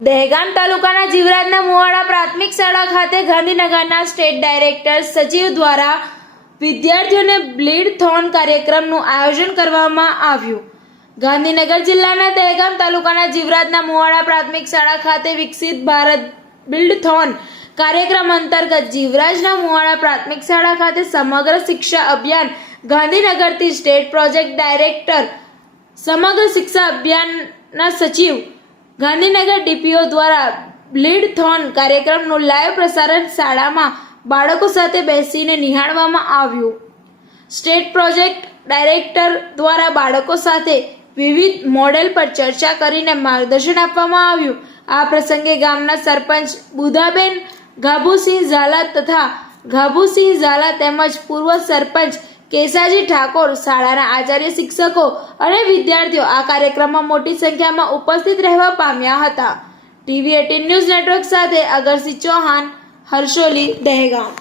દહેગામ તાલુકાના જીવરાજના મુવાડા પ્રાથમિક શાળા ખાતે ગાંધીનગરના સ્ટેટ ડાયરેક્ટર સચિવ દ્વારા વિદ્યાર્થીઓને બ્લીડ થોન કાર્યક્રમનું આયોજન કરવામાં આવ્યું. ગાંધીનગર જિલ્લાના દહેગામ તાલુકાના જીવરાજના મુવાડા પ્રાથમિક શાળા ખાતે વિકસિત ભારત બિલ્ડ થોન કાર્યક્રમ અંતર્ગત જીવરાજના મુવાડા પ્રાથમિક શાળા ખાતે સમગ્ર શિક્ષા અભિયાન ગાંધીનગરથી સ્ટેટ પ્રોજેક્ટ ડાયરેક્ટર સમગ્ર શિક્ષા અભિયાનના સચિવ ગાંધીનગર ડીપીઓ દ્વારા બ્લીડ થોન કાર્યક્રમનું લાઈવ પ્રસારણ શાળામાં બાળકો સાથે બેસીને નિહાળવામાં આવ્યું. સ્ટેટ પ્રોજેક્ટ ડાયરેક્ટર દ્વારા બાળકો સાથે વિવિધ મોડેલ પર ચર્ચા કરીને માર્ગદર્શન આપવામાં આવ્યું. આ પ્રસંગે ગામના સરપંચ બુધાબેન, ગાભુસિંહ ઝાલા તથા ગાભુસિંહ ઝાલા તેમજ પૂર્વ સરપંચ કેસાજી ઠાકોર, શાળાના આચાર્ય શિક્ષકો અને વિદ્યાર્થીઓ આ કાર્યક્રમમાં મોટી સંખ્યામાં ઉપસ્થિત રહેવા પામ્યા હતા. ટીવી એટીન ન્યૂઝ નેટવર્ક સાથે અગરસિંહ ચૌહાણ, હર્ષોલી, દહેગામ.